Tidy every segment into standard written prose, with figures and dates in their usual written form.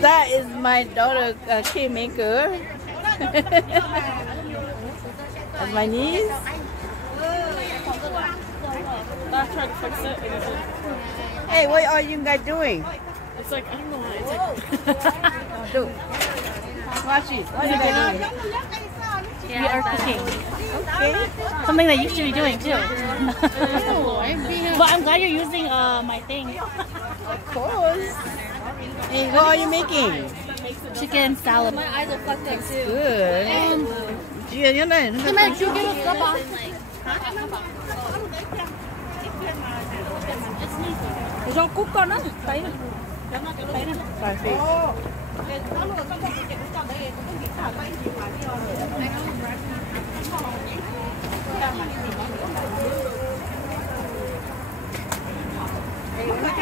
That is my daughter, cake maker. That's my niece. I tried to fix it. Hey, what are you guys doing? It's like, I don't know why. It's like... Do. Watch it. What are you doing? We are cooking. Okay. Something that you should be doing too. But I'm glad you're using my thing. Of course. Hey, what are you making? Chicken salad. My eyes are fucked up too. Good. Chuyện như này. Cái này chưa kêu được ba. Rau cúc con đó, thấy nè. Thấy nè. Cà phê.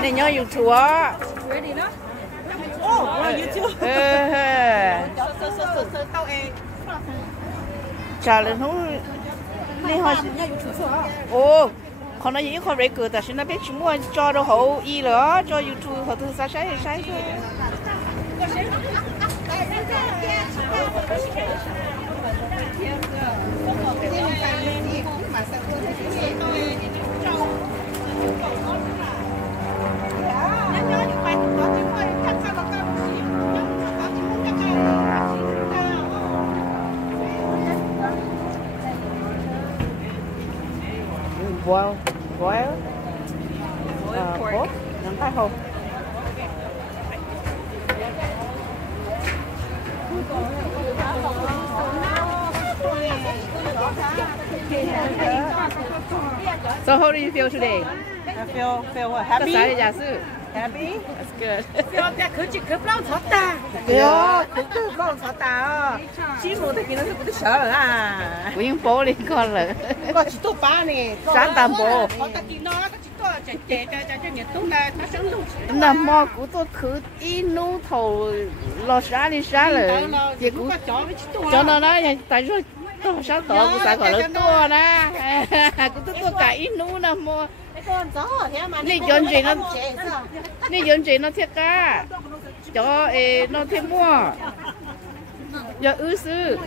Này nhớ YouTube. Ready đó? YouTube. Chả lên hú. Này họ. Ồ. Còn nó gì không biết cửa, tại sao nó biết chúng mua cho đồ hậu y nữa, cho YouTube họ tự sao sai thôi. Boil pork. Nắm tay không? So how do you feel today? I feel what? Happy? Happy? That's good. 그치 급랑 졌다. 그래요. 급랑 졌다. 지금 어떻게 기는 것도 sợ. Quyến bố đi con là. Có chỉ tôi ba nè. Sáng tạm bố. Có ta chỉ nó chỉ tôi chạy cho nhiệt tốt là nó sống luôn. Nằm mò của tôi cứ in nô thầu lo xá đi xá rồi. Chị cũng cho nó nói tại sao tôi sao tổ của tại gọi là tôi nè. Của tôi cả in nô nè mò. Này dọn gì nó thiết cả cho nó thêm mua giờ ư sư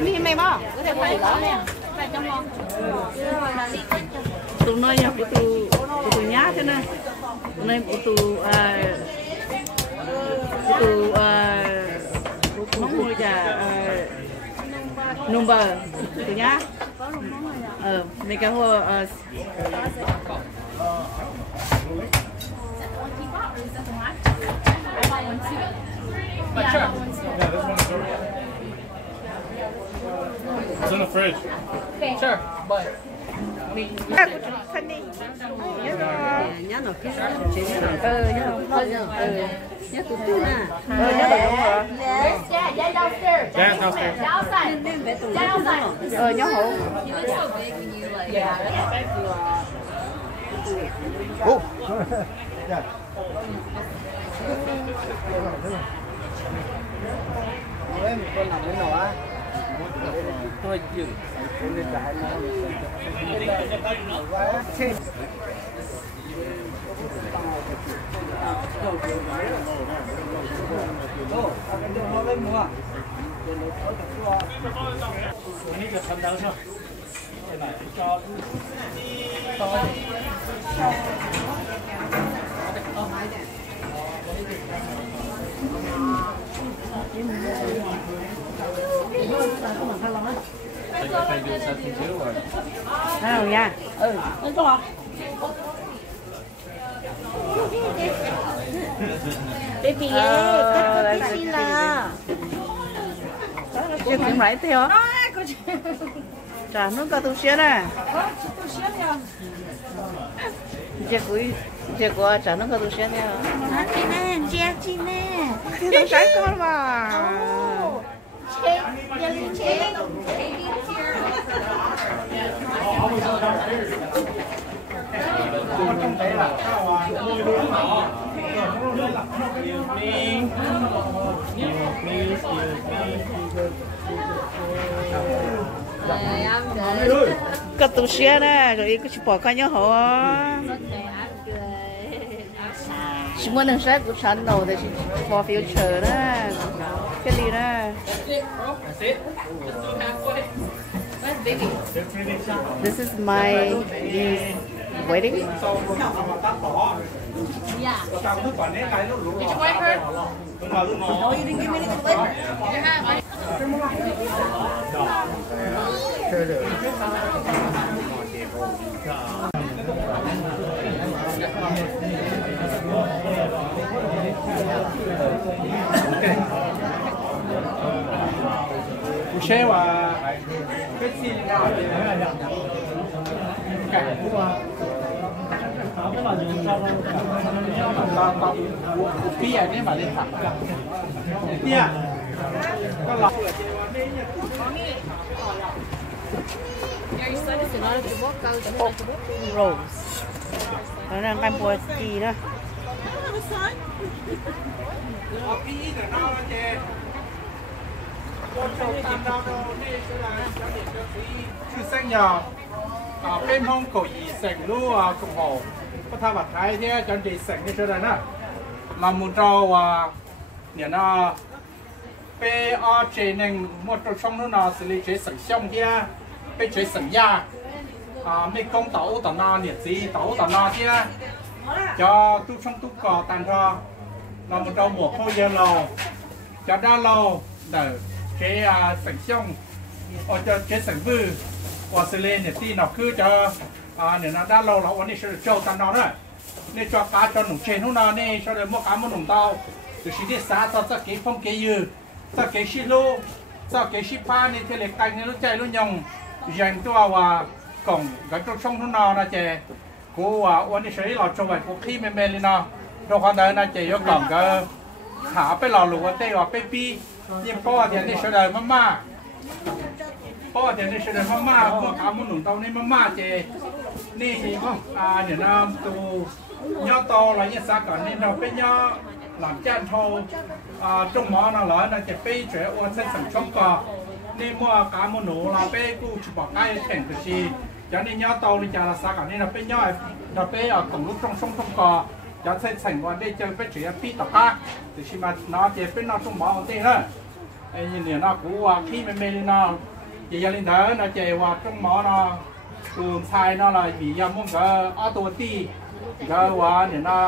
Đi mày bao? Có thể phải đó nè. tụi nó nhà của tụi nhá thế này này của tụi mong mua chả nung bờ tụi nhá mấy cái hồ It's in the fridge. Sure, but... Nhớ nó cái nhớ tụi tôi nè. nhớ được đúng rồi. Dad's downstairs. Nhớ hộ. Oh. Yeah. Thôi dừng. Nào nha. Baby, cắt cái gì là? Chưa tiếng rãi theo. Trả nó có tu xuyên à? Chưa có trả nó có tu xuyên theo. Chị nè. Thì nó trái con mà. Dạ. có tụ xe nè rồi có chỉ bỏ cái nhau họ chỉ muốn đừng sai của sản đầu thì for future nè cái gì nè this is my niece wedding. Yeah. Did you wipe her? No, you didn't give me anything later. You have. Xe và cái gì nào thì nó là cả kia cái mà lên thẳng kia có lọc Rose nó đang ăn bùa gì đó chữ xanh nhỏ bên hông cổ gì sành lúa cộng hồ có thao vật thái thế cho đi sành như thế này nè làm một trò và nhà nó pe ở trên này một trong trong nó xử lý chế sành xong kia pe chế sành da mấy công tàu tàu na nhiệt gì tàu na kia cho tu trong tu cò tàn cho làm một trò một khâu giờ lò cho đa lò để chế sành xong ở cho chế sành vư và xử lý nhiệt gì nó cứ cho nếu nó đa lò làวันนี้sẽ cho tàn nó đấy nên cho cá cho nụ trên nó này cho được mua cá mua nụ tàu từ khi đi xa cho cái phong cái dư cho cái xí lô cho cái xí pha này thì lại canh nó chạy nó nhồng dànhตัวvà cổng cái trong sông nó là chè côวันนี้sẽ là cho vậy cô khi mềm mềm lên nó rồi hoàn đời là chè có cổng cái thảไปหล่อหลวงเตะว่าไปปียิ่งพ่อเดี๋ยวนี้เสด็จมาพ่อเดี๋ยวนี้เสด็จมาพวกขามุนหนุนเตานี่มาเจนี่เดี๋ยวน้ำตูย่อโตอะไรยิ่งสักก่อนนี่เราเป็นย่อหลังแจ้งโทจงหมอน่ะเหรอน่ะจะไปเฉยอ้วนเส้นสังชกก่อนี่มัวขามุนหนูเราไปกูจะบอกใกล้แข่งตัวชีจากนี้ย่อโตนี่จะละสักก่อนนี่เราเป็นย่อเราไปกลุ่มลูกตรงชงก่อจะเส้นสังวันได้เจอไปเฉยปีต่อก้าแต่ชิมาน้าเจ็บเป็นน้าจงหมอเต้เลยไอ้เนี่ยน้ากูว่าขี้ไม่เป็นน้าอย่าลินเถอะน้าเจว่าจงหมอน้ากูชายน้าอะไรบียามุ่งก็เอาตัวตีก็ว่าเนี่ยน้า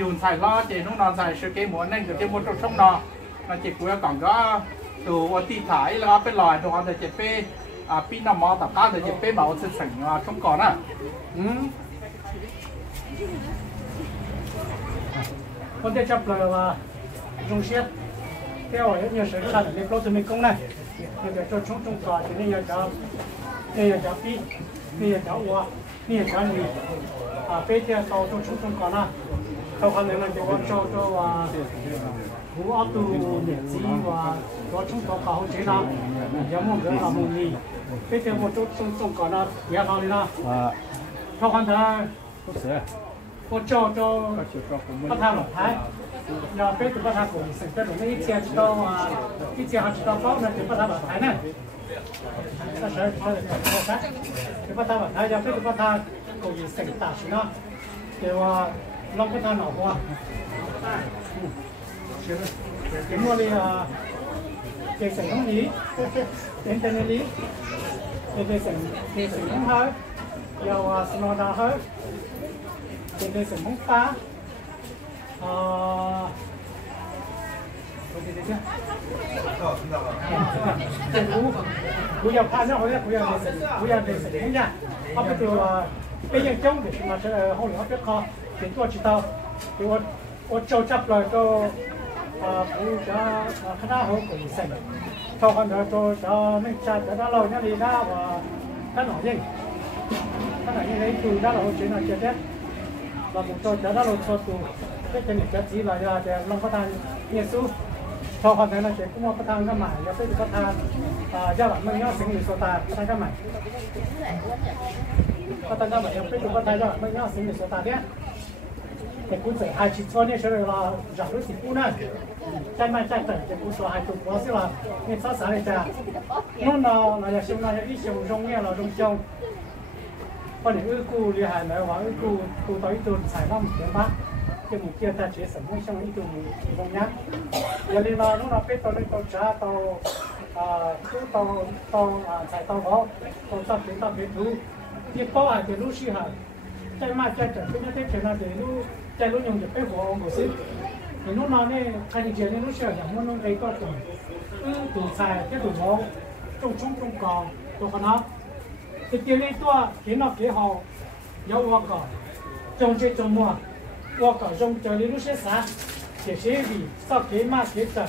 ยูนชายล้อเจนุ่งนอนชายเชื่อเกมหัวนั่งกับเจมุดตรงช่องน้าเจ็บกูก่อนก็ตัวตีถ่ายแล้วเป็นลอยตัวแต่เจ็บเป้ปีน้ำหมอตับก้าแต่เจ็บเป้หมอเส้นสังช่องก่อนน่ะcon tiếp chấp là dùng xe theo ở nhiều sự thật để pro từ mình công này để cho chúng trong tòa thì nên là cháu pi nên là cháu hoa nên là cháu nhỉ bây giờ sau trong chúng còn à sau khi này thì cho cú áp tu nhiệt gì và có chúng tòa cả hỗ trợ nào giống một cái là một nhỉ bây giờ một chút trong còn à giá cao đi nào sau khi đó cô cho bắt thang một thái, giờ biết từ bắt thang của mình sẽ được ít tiền cho ít tiền họ chỉ cho có nên từ bắt thang một thái này, ta sẽ từ bắt thang một thái giờ biết từ bắt thang của mình sẽ tạo chỉ nó, thì long bắt thang nào qua, cái mua đi cái sản phẩm gì, internet gì, cái sản phẩm hơi, giờ snowda hơi. Trên đây sẽ móng phá bây giờ pha nó bây giờ để sẽ nha họ bây giờ bây giờ trông để mà sẽ hôm nay biết kho đến tôi chỉ tao thì tôi cho chấp lại cho phụ cho khán giả hậu của mình xem sau khi nữa tôi cho mình chặt cho nó lâu nhá đi ra và cái nọ gì cái này như đấy từ đó là hậu chuyện là chuyện đấy và một số đã lâu cho tụ cái chuyện này chỉ là do để long phát thanh nghe su sau khi này là chỉ cũng một phát thanh cái mày và cái phát thanh do bạn mình nhớ sinh lý số ta phát thanh cái mày phát thanh cái mày cái phát thanh do bạn mình nhớ sinh lý số ta nhé để cũng sẽ hai chị cho nên sẽ là giảm được thì cũng này trái mai trái tỏi thì cũng số hai tụ có sẽ là nên sao sáng này cha nó là xem là ít xem rong nghe là rong trong còn để ư cu li hải nóiว่าcu tới tuần xài năm tiếng bát cái mục kia ta chỉ sản xuất trong ít tuần rong nhá giờ đi nó nó biết tao đây tao trả tao tao xài tao đó tao sắp đến tao đến thu thì có ai thì lúc xí hả trái mai trái tỏi cái này cái nào để lúc trái lúc dùng để bé của ông của xí thì lúc nào này khai thị trường này lúc xí hả muốn nó đây có tuần tuần xài cái tuần đó trong cònตัวคณะที่เกี่ยวกับตัวที่นักเกี่ยวกับว่าก็จงเจจงมัวว่าก็จงเจริญรู้เสียสาเกี่ยวกับดีสักเกี่ยวมาเกี่ยวกับ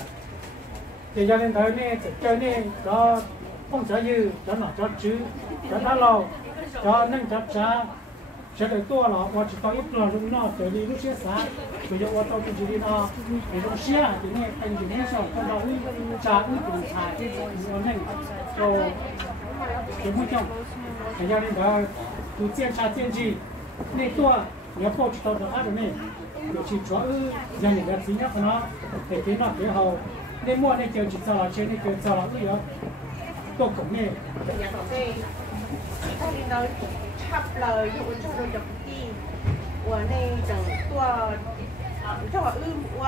เกี่ยวกับเรื่องนี้จะเกี่ยวนี่ก็ต้องจะยืดจะหนาจะจื้อจะถ้าเราจะนั่งจะช้าจะได้ตัวเราว่าจะต้องอีกตัวรุ่นน้องเจริญรู้เสียสาตัวอย่างว่าต้องจะดีนะในตรงเสียที่นี่เป็นอยู่ในส่วนของเราจะตัวชายที่เราเนี่ยก็全部叫，人家那个都检查检查，那多要保持到这二十年，尤其主要人那个资料可能得给那给好，那么那就去找了，去那个找了都要多够呢。他领导差不了有这种的地，我那整多，这我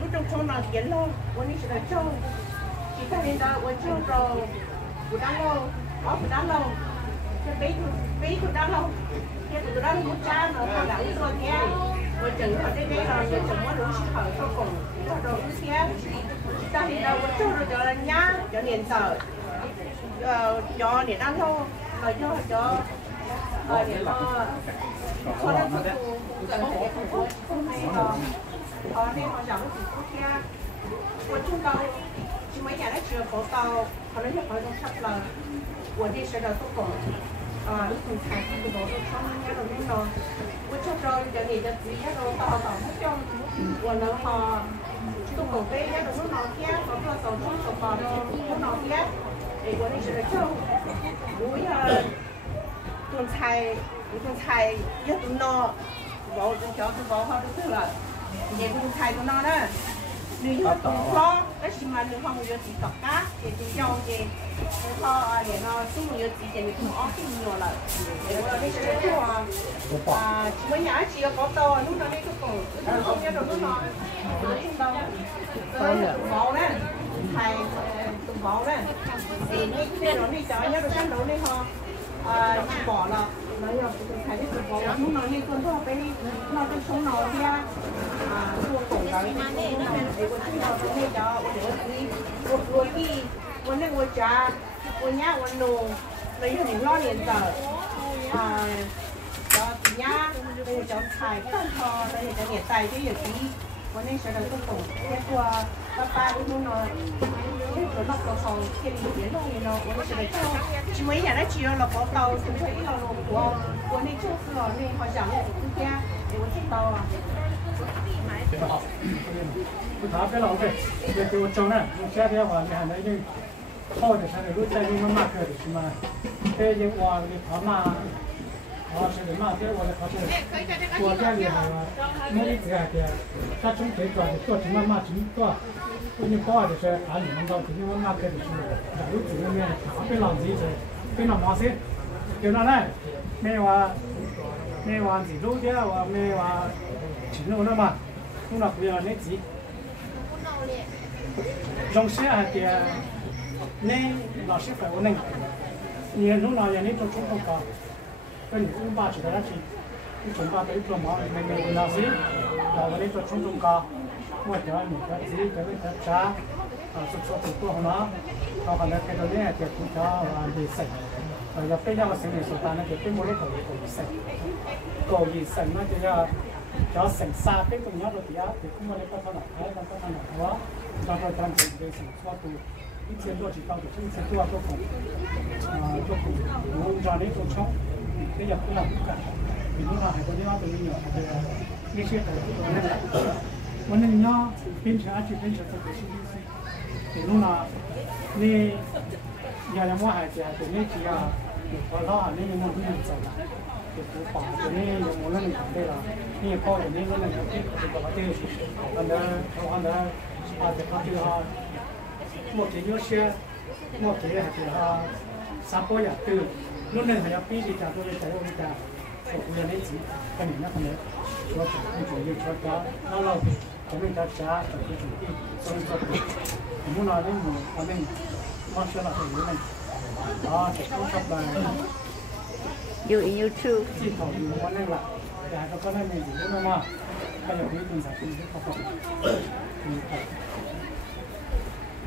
不种从哪点了，我那是来种，其他领导我种着。不当喽，不当喽，这背不当喽，这不当不扎了，他两个昨天，我整好这个了，就整我东西好做工，做着一天，但是呢，我做着叫人家叫年早，叫年当后，叫年了，说的不整的不那个，那好像不是天，我知道。每年的时候到，可能就好像差不了，我这是的做工，一种菜是不多，都他们家都那种，我就说叫你的职业都到不叫，我能哈，做工费也都老天，好多手中手包的都老天，我那是的就，我要种菜也都拿，包这条子包好就对了，也不种菜都拿了。女孩子说，但是嘛，女孩子有自己家，也就要的，然后连那中午有自己的同学有了，然后那些做什么样子要搞到，弄到那个工，后面都弄到，弄到，包呢，还包呢，那边那家要是山头那哈，包了。那要不是开的是包，弄到那个多被那就从老家做工的，我听到那家我那个家我家我弄，那有领老年的叫子呀，那个叫菜饭哈，那个叫年代就有地，我那时候做工，结果爸都弄了。做那个好，给你别弄的了，我那时候就每年的只要了报道，就可以了我那就是了，那好像那之前我知道啊。好，不查别浪费，也给我整了。我夏天话你还那种好的啥的，都在你们马克的是吗？这些话你他妈。是的嘛，这我的考试，我家里哈，没一个的，他从这做的做什么嘛，什么做，你包的是俺你们到今天我马克的是，有几个面特别浪子是，非常麻烦，就那来，没话自路的，我没话前路的嘛，弄了不要那急，中学还的，那老师给我那个，你弄了要你做中国搞。cái những ông bà chỉ là chỉ chúng ta thấy trong máu mình là gì là cái cho chúng ta ngoài ra những cái gì cái cái cha sụp sụp từตัวnó còn cái đó này thì chúng ta là gì sạch rồi bây giờ mà sinh sản ta nó cái mối cầu gì sạch nó thì cho sạch xa cái tụi nhóc rồi thì cũng mới có thằng nào đó cho trong cái sản xuất từ ít tiền đôi chỉ tao được ít tiền đôi tôi cũng muốn ra đấy tôi sống bây giờ cũng làm tất cả vì lúc nào có nhau từ nhỏ thì nghe chuyện rồi vấn đề nhau bên trái chỉ bên trái tôi xin thì lúc nào đi nhà mua hải thì nên chỉ là có lo nên mình không được cái quả cái này muốn lên làm đây làนี่พ่ออย่างนี้แล้วนะที่เขาบอกว่าที่อันนั้นเขาจะเขาที่เขาหมดที่เยอะเชื่อหมดที่ที่เขาซับก็อยากตื่นนู่นนี่เขาจะปีที่จะตัวจะจะตัวจะผมเรียนได้จีกันอย่างนั้นคนนี้ช่วยผมช่วยยืดช่วยจ้าแล้วเราผมเป็นจ้าแต่ที่จุดที่ส่วนตัวผมนอนนี่ผมอันนี้มาเชื่อเราอย่างนี้เลยจะต้องทำได้ You in YouTube ที่เขาอยู่วันนี้แหละแต่เขาก็ได้ในอยู่ด้วยนะก็อย่างนี้เป็นสายที่เขาบอกมีใคร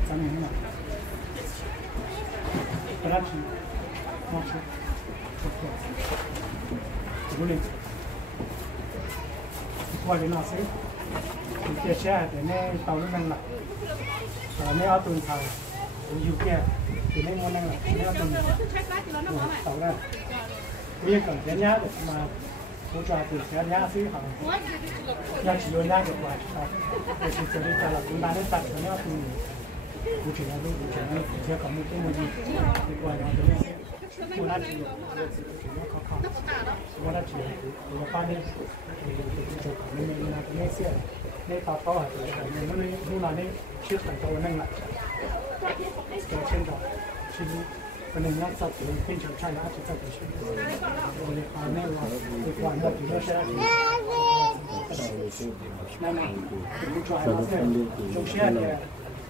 จำอย่างนี้นะกระดาษที่มองชุดดูเลยว่าเดี๋ยวน่าซื้อเจ้าแช่แต่เนี่ยเตานี่นั่งหลับแต่เนี่ยเอาตุนทางอยู่แก่แต่เนี่ยมันนั่งหลับเนี่ยเอาตุนเตาได้bây giờ cần cái nhá để mà hỗ trợ từ cái nhá xí hàng nhá chỉ có nhá được vài thôi để chỉ cho đi cho là chúng ta đến tận cái nhá thì cụ thể là lúc cụ thể là chưa có một cái gì thì qua đó thì một là chỉ nó khó khăn một là chỉ là pha đi thì chụp mình là cái xe nên tao to thì nó lúc nào đấy trước phải tao nâng lại cái trên đó chỉ cái này nó sắp tới phiên chợ trai đã chỉ sắp tới chuyện rồi để phá này là để quản được thì nó sẽ này này cũng try nó sẽ trong xe này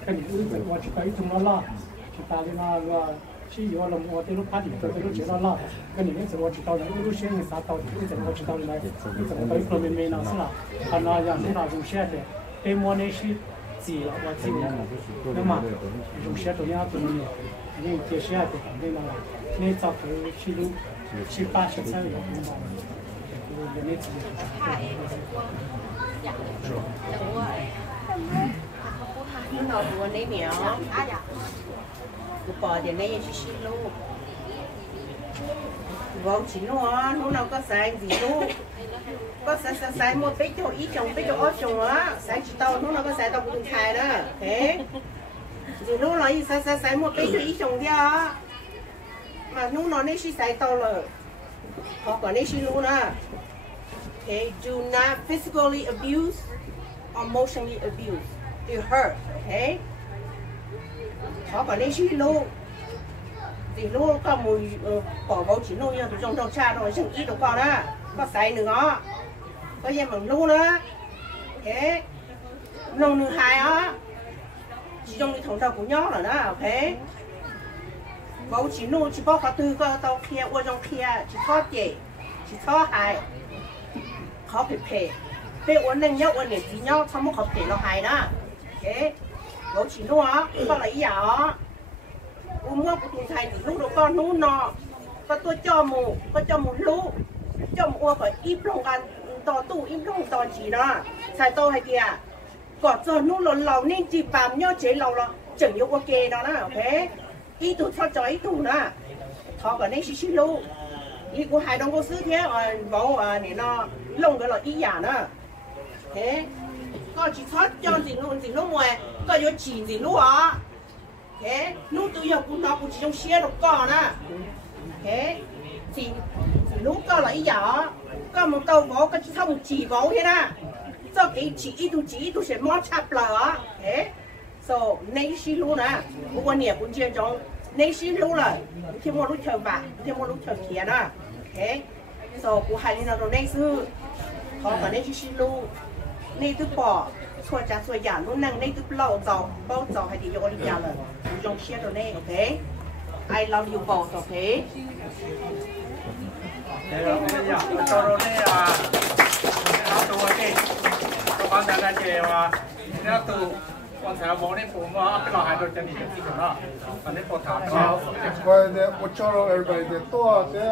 cái những thứ về qua chỉ tới chúng nó lo chỉ ta đi nó là chỉ có làm một cái lúc phát triển tới lúc chỉ lo cái những cái gì chỉ tao những lúc xe người ta tao những cái gì chỉ tao này tới phần mình nó sẽ là anh nói rằng thế nào trong xe này cái món này chỉ là và chỉ là nhưng mà trong xe tụi nhau tụi mìnhนี่เจ้าเชื่อตัวนี้มานี่จับไปชิลูชิป้าชิใช่หรือเปล่าเดี๋ยวนี้จีนี่นอนตัวนี้เหนียวกูปอเดี๋ยวนี้ยังชิลูvợ chỉ nó nào có sai gì luôn có sai một bé cho ít chồng bé cho ót chồng á sai chỉ tao nó nào có sai tao cũng thay đó thế dù lúc nó sai một bé cho ít chồng đi á mà lúc nó nên sai tao rồi họ còn nên luôn á okay do not physically abuse or emotionally abuse to hurt okay họ còn nên luôn thì lúc có mùi bỏ vào chỉ nuôi từ trong đầu cha rồi chẳng ít được con á có sai nữa có gì bằng luôn nữa thế nông nữ hai á chỉ trong cái thùng đầu của nhau rồi đó ok vào chỉ nuôi chỉ có từ cái tàu kia qua trong kia chỉ có gì chỉ có hai khó phải phải uốn nâng nhau uốn để chỉ nhau không có khó phải nó hai đó ok vào chỉ nuôi á có là ý à mua của tụi thầy thì lúc đó con nú nọ có tôi cho một lú cho một ô phải im lòng ăn to tủ im lòng to chỉ đó xài to hay kìa còn giờ nú lò nên chỉ bám nhau chế lò chẳng nhiều ok đó nè ok ý tụi cho ý tụi nè thọ còn nên xí lú ý của hai đồng cô sư thế bảo này nó lông cái là ý giả nữa thế con chỉ thoát cho gì luôn ngoài có vô chỉ gì luôn à thế lúc tôi học cũng nó cũng chỉ trong xe được con á thế thì lúc có lấy giờ có một tàu vó cái chỉ không chỉ vó thế nè cho cái chỉ tôi sẽ mót chắp lờ thế so nay xí luôn nè bố quan niệm cũng chưa trong nay xí luôn rồi thêm một lúc chờ vả thêm một lúc chờ kia nè thế so của hai đứa nó nay sư họ mà nay xí luôn nay tôi bỏ xua trả xua giả luôn năng nay tôi lâu giàu bao giàu hay thì vô đi giả rồi trong xe rồi này ok I love you both ok để rồi bây giờ cho rồi này nó tụ cái con thằng này thì nó tụ con thằng bố này phụ nó cái lò hai đôi chân thì cái gì đó còn đấy phụ thảo nó Well, the Ochoro everybody the to the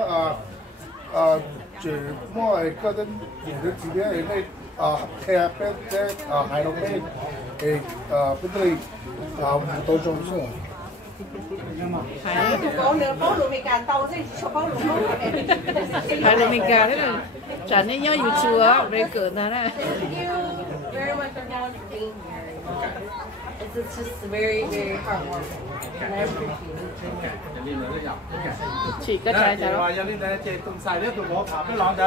chỉ mỗi cái đến những chỉ biết cái theo cái hai đồng cái cái tôi trong số có nữa có luôn mình càn tàu gì cho có luôn hai là mình cả thế là trả nên nhauอยู่ชัวร์ไปเกิดนะนะ Thank you very much for being here It's just very, very heartwarming. And I appreciate it. จะรีบเลยอยาก ฉีกก็ใช่จ้ะ ว่าอย่ารีบเลยเจตุ่มใส่เรื่องตัวหัวขาไม่ลองจะ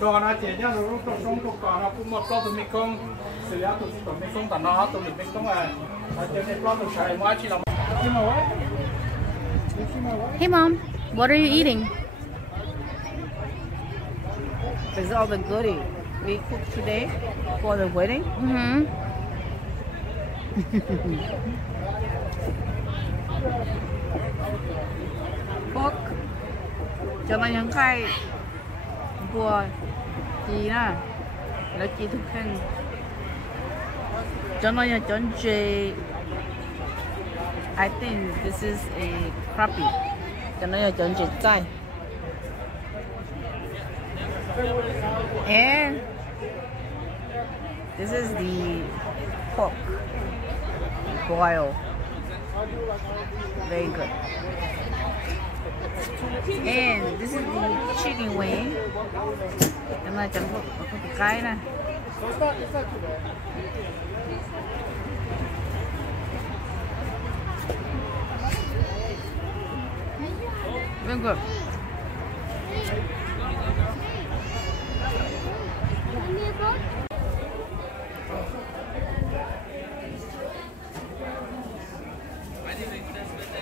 ดอนนะเจเนี่ยเราต้องตรงก่อนนะพุ่งหมดก็ตัวมีกงเสียตัวมีกงแต่น้องตัวมีกงเราเจเนี่ยปล้องตัวใช้ไม้ที่เราที่มาไว้ Hey mom, what are you eating? This is all the goodie we cooked today for the wedding. Pork cho nó những cái bùa gì nè, nó chỉ thực hành cho nó những chọn gì. I think this is a crappie. Cho nó những chọn gì cay. And this is the pork boil. Very good. And this is the chicken wing. Em là chấm một cái này. Very good.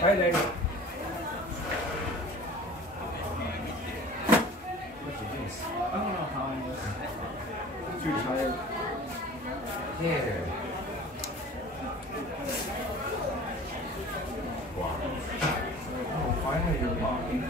Hey, lady. I don't know how I'm too tired. Yeah. Wow. Oh, finally you're walking.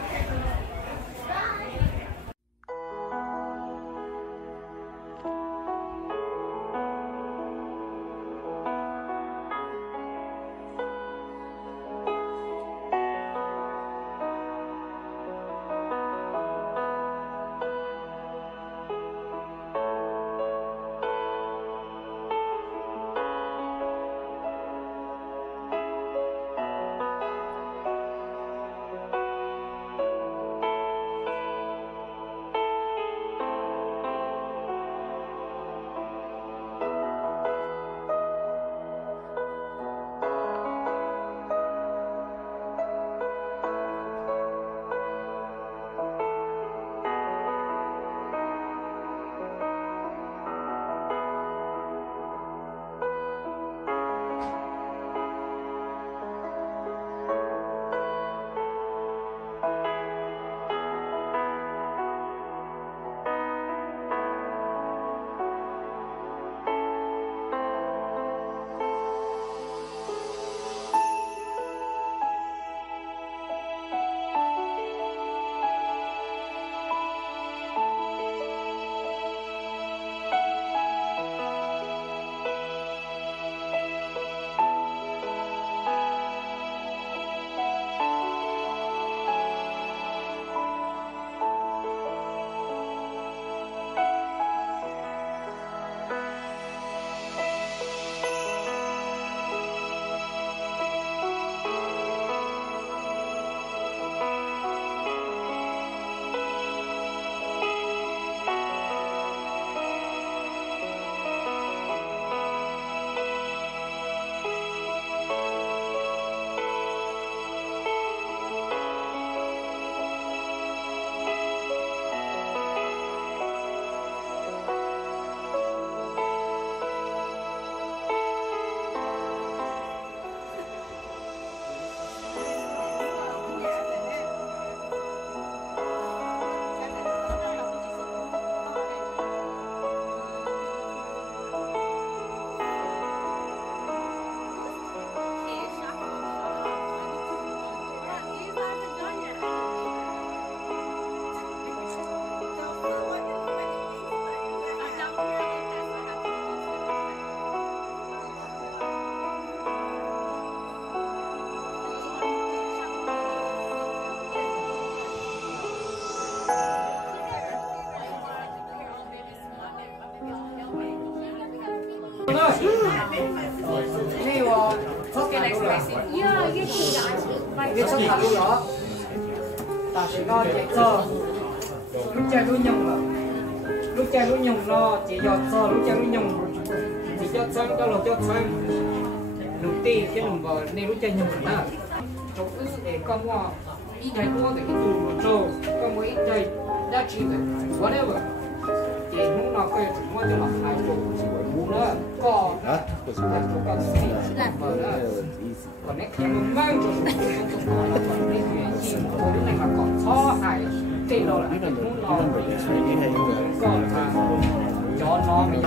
Biết sắp thả lúc đó ta sẽ lo chạy cho lúc chạy lúc nhung là lúc chạy lúc nhung lo chỉ giọt cho lúc chạy lúc nhung chỉ cho sang cho lột cho sang lục tê cái lùm vào nên lúc chơi nhầm đó chỗ cứ để con mua ít chơi mua thì tù một trâu con mua ít chơi đã chỉ về whatever thì muốn nó coi chúng mua cho nó hai chỗ muốn nữa có con xí làm vợ đó còn nếu em mang cho chúng tôi là còn nên chuyện gì cái này mà còn khó hại thì nó là muốn lo còn cho nó mình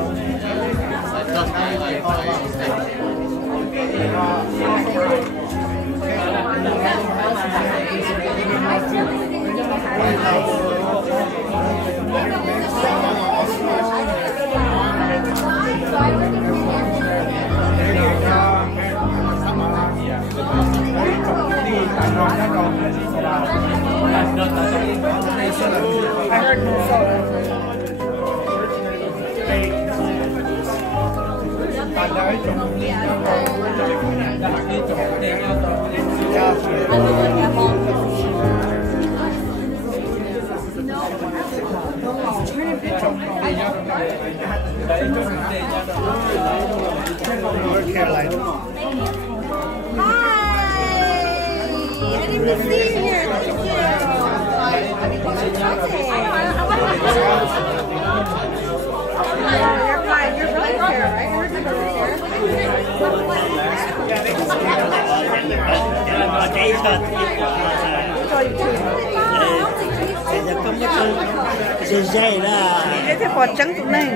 dây là cái bọt trắng tụi này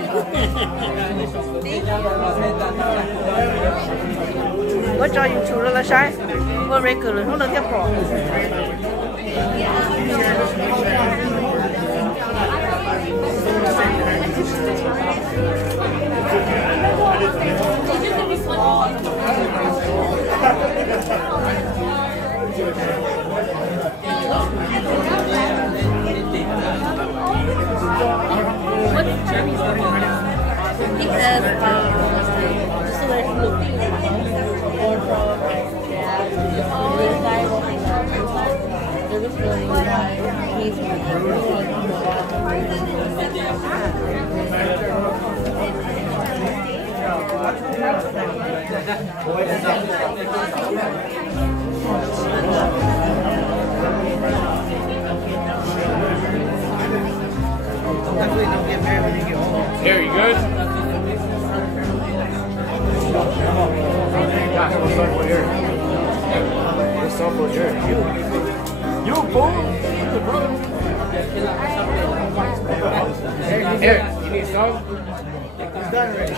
có cho YouTube là sai có record là không được tiếp bỏ Here, you good? Yeah, what's up over here? What's up over here? You fool! What's up, brother? Here, you need some? It's done already.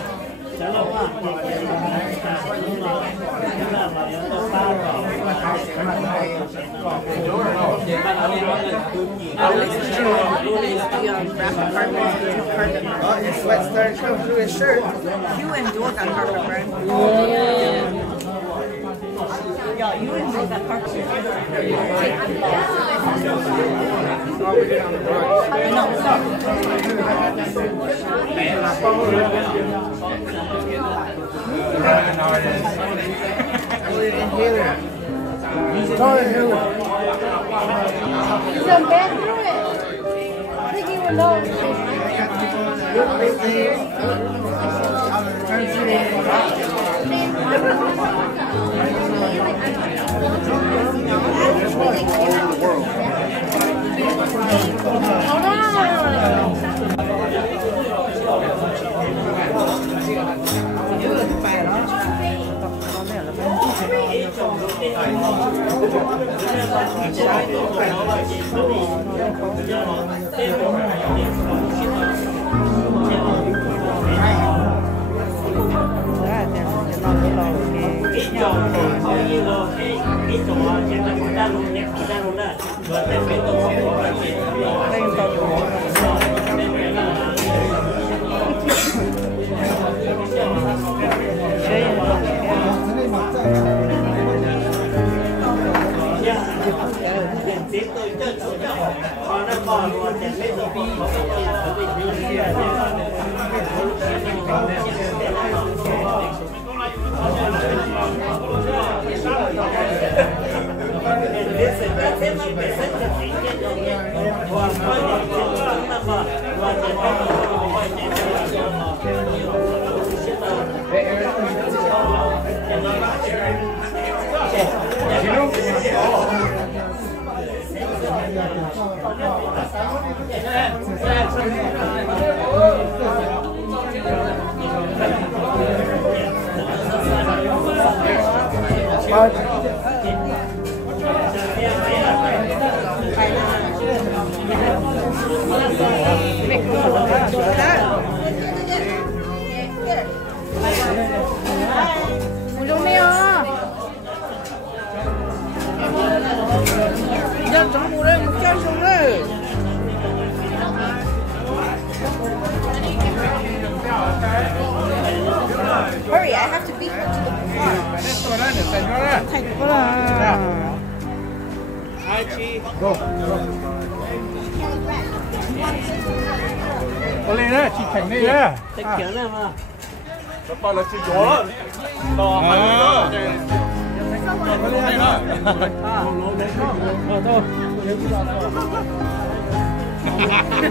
His sweat started coming through his shirt. You and Joel got carpet burn. Yeah, you and Joel got carpet burn. He's telling you. He's done been through it. I think he would know. Hurry, I have to beat her to the car. Thành quá là. Có lên đấy, chị Thành đây đấy. Bao là chị gió đó. Đò mà nó.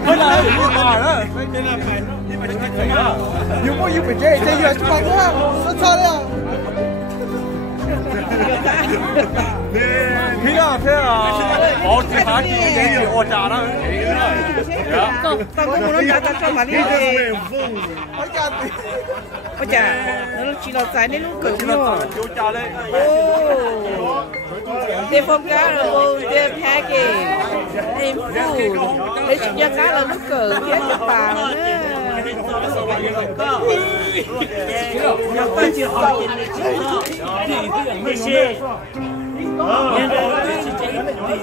Thôi là đi mà đó. Đây là phải đi mà chị Thành đó. Yêu có yêu phải chơi giờ chúng ta quá. Sao đấy à? Khi nào thế à? Chỉ phá chỉ cái gì ô trà đó. Tao cũng muốn trả cho mà đi về. Ôi chà, nó chỉ là trái nên nó cứng rồi. They forgot about the package and food. They chỉ nhớ cái là nó cứng phía cho bà nữa.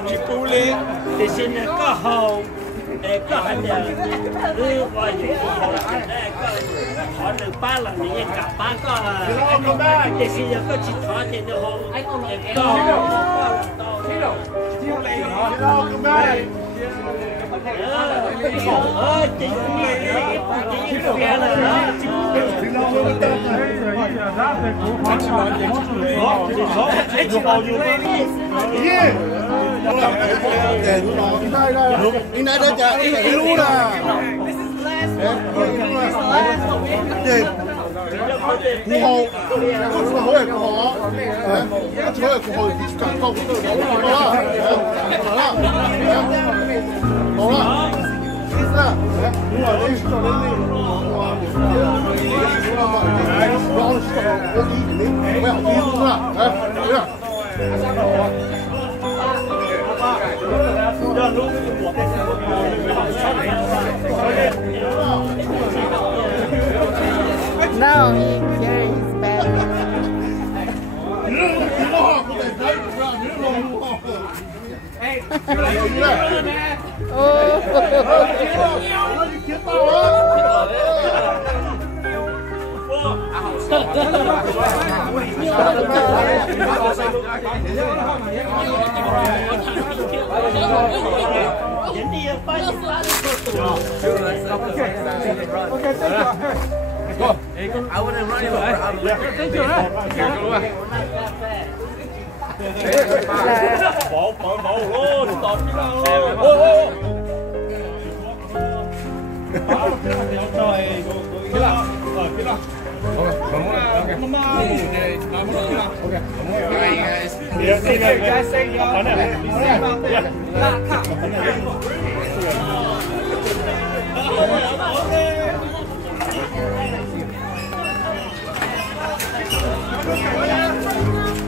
Chị Phu Liên thì xin có hồn để có hành đưa vào những họ được 3 lần thì cả 3 có để xin có chị thọ thì nó hồn để Ini ada cak, ini lu lah. Cù hầu, cù hầu là cù hò, chỉ là cù hầu thì cả câu cũng được, đó là, đúng rồi, đây cho đến đây, đó là có ý để đến, bây giờ đi đúng là, đấy, No, he carries his bag. Go. I want to run you out of there. Thank you. Bỏ luôn, tọt cái đâu.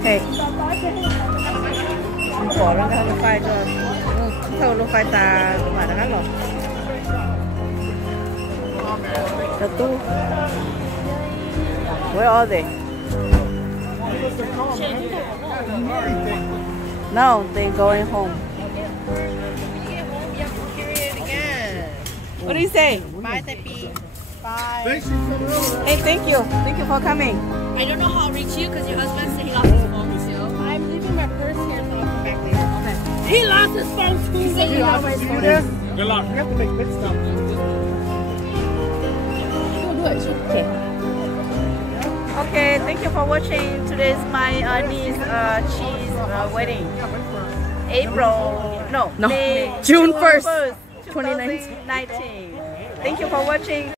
Hey, bỏ ra cái lông phai cho thâu lông phai ta mà đã ngắt rồi. The two. Where are they? No, they're going home. What do you say? Bye, Tepi. Bye. Hey, thank you. Thank you for coming. I don't know how to reach you because your husband said he lost his phone, so. I'm leaving my purse here, so I'll come back later. Okay. He lost his phone too. He said he lost his phone. Good luck. You have to make pit stop. Okay. Okay, thank you for watching. Today's my niece cheese wedding. May, June 1st, 2019. Thank you for watching.